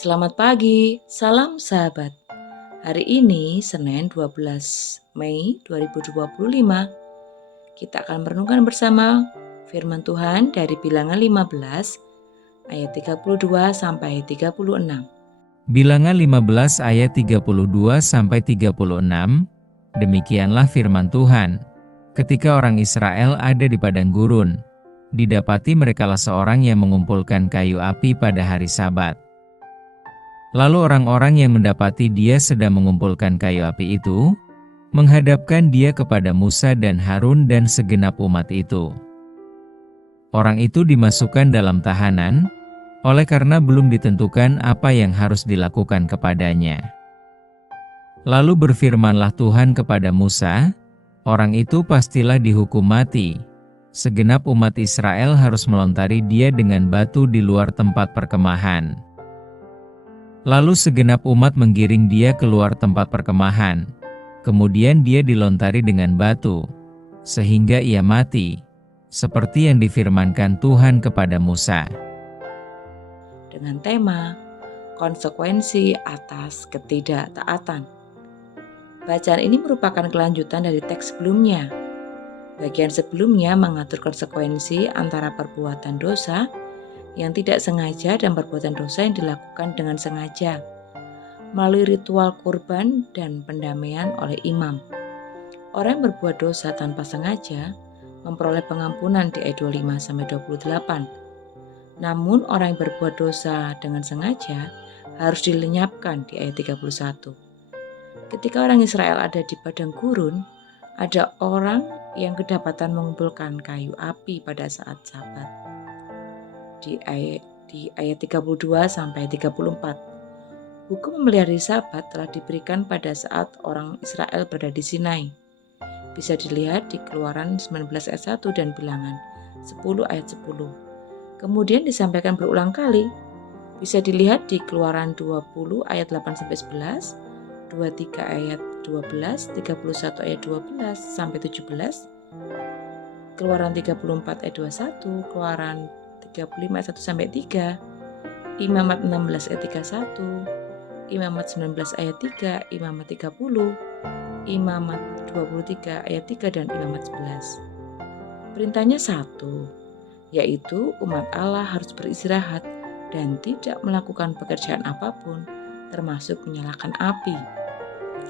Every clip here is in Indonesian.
Selamat pagi, salam sahabat. Hari ini Senin 12 Mei 2025. Kita akan merenungkan bersama firman Tuhan dari Bilangan 15 ayat 32 sampai 36. Bilangan 15 ayat 32 sampai 36. Demikianlah firman Tuhan. Ketika orang Israel ada di padang gurun, didapati merekalah seorang yang mengumpulkan kayu api pada hari Sabat. Lalu orang-orang yang mendapati dia sedang mengumpulkan kayu api itu, menghadapkan dia kepada Musa dan Harun dan segenap umat itu. Orang itu dimasukkan dalam tahanan, oleh karena belum ditentukan apa yang harus dilakukan kepadanya. Lalu berfirmanlah Tuhan kepada Musa, orang itu pastilah dihukum mati. Segenap umat Israel harus melontari dia dengan batu di luar tempat perkemahan. Lalu segenap umat menggiring dia keluar tempat perkemahan. Kemudian dia dilontari dengan batu, sehingga ia mati, seperti yang difirmankan Tuhan kepada Musa. Dengan tema konsekuensi atas ketidaktaatan. Bacaan ini merupakan kelanjutan dari teks sebelumnya. Bagian sebelumnya mengatur konsekuensi antara perbuatan dosa yang tidak sengaja dan perbuatan dosa yang dilakukan dengan sengaja melalui ritual kurban dan pendamaian oleh imam. Orang yang berbuat dosa tanpa sengaja memperoleh pengampunan di ayat 25-28. Namun orang yang berbuat dosa dengan sengaja harus dilenyapkan di ayat 31. Ketika orang Israel ada di padang gurun, ada orang yang kedapatan mengumpulkan kayu api pada saat Sabat. Di ayat 32 sampai 34. Hukum memelihara Sabat telah diberikan pada saat orang Israel berada di Sinai. Bisa dilihat di Keluaran 19 ayat 1 dan Bilangan 10 ayat 10. Kemudian disampaikan berulang kali. Bisa dilihat di Keluaran 20 ayat 8 sampai 11, 23 ayat 12, 31 ayat 12 sampai 17, Keluaran 34 ayat 21, Keluaran 35 ayat 1 sampai 3, Imamat 16 ayat 31, Imamat 19 ayat 3, Imamat 30, Imamat 23 ayat 3 dan Imamat 11. Perintahnya satu, yaitu umat Allah harus beristirahat dan tidak melakukan pekerjaan apapun, termasuk menyalakan api.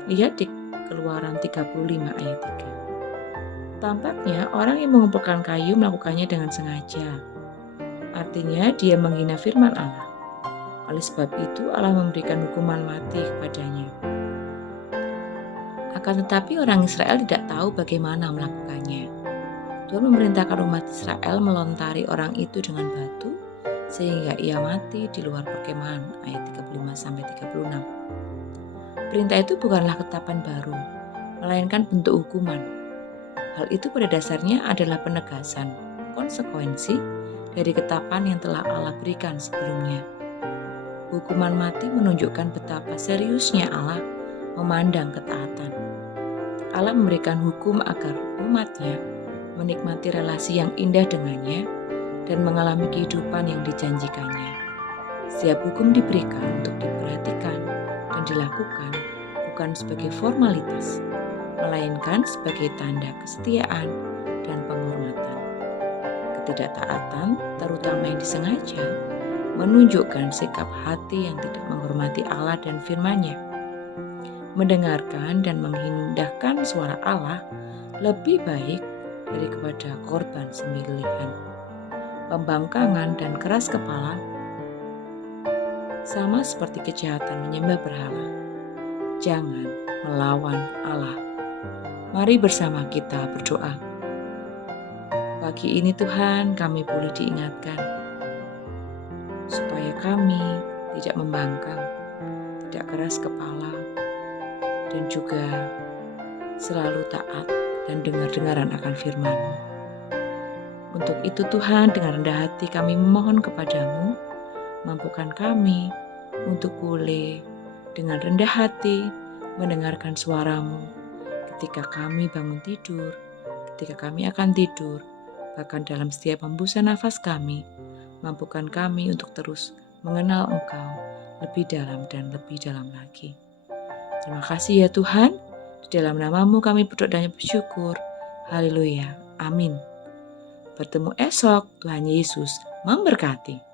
Lihat di Keluaran 35 ayat 3. Tampaknya orang yang mengumpulkan kayu melakukannya dengan sengaja. Artinya dia menghina firman Allah. Oleh sebab itu Allah memberikan hukuman mati kepadanya. Akan tetapi orang Israel tidak tahu bagaimana melakukannya. Tuhan memerintahkan umat Israel melontari orang itu dengan batu sehingga ia mati di luar perkemahan ayat 35-36. Perintah itu bukanlah ketetapan baru, melainkan bentuk hukuman. Hal itu pada dasarnya adalah penegasan konsekuensi dari ketetapan yang telah Allah berikan sebelumnya. Hukuman mati menunjukkan betapa seriusnya Allah memandang ketaatan. Allah memberikan hukum agar umatnya menikmati relasi yang indah dengannya dan mengalami kehidupan yang dijanjikannya. Setiap hukum diberikan untuk diperhatikan dan dilakukan bukan sebagai formalitas, melainkan sebagai tanda kesetiaan dan penghormatan. Ketidaktaatan, terutama yang disengaja, menunjukkan sikap hati yang tidak menghormati Allah dan firman-Nya. Mendengarkan dan mengindahkan suara Allah lebih baik daripada korban sembelihan. Pembangkangan dan keras kepala sama seperti kejahatan menyembah berhala. Jangan melawan Allah. Mari bersama kita berdoa. Pagi ini Tuhan, kami boleh diingatkan supaya kami tidak membangkang, tidak keras kepala, dan juga selalu taat dan dengar-dengaran akan firman-Mu. Untuk itu Tuhan, dengan rendah hati kami memohon kepadamu, mampukan kami untuk boleh dengan rendah hati mendengarkan suara-Mu ketika kami bangun tidur, ketika kami akan tidur, bahkan dalam setiap hembusan nafas kami. Mampukan kami untuk terus mengenal Engkau lebih dalam dan lebih dalam lagi. Terima kasih ya Tuhan, di dalam nama-Mu kami berdoa dan bersyukur. Haleluya, amin. Bertemu esok, Tuhan Yesus memberkati.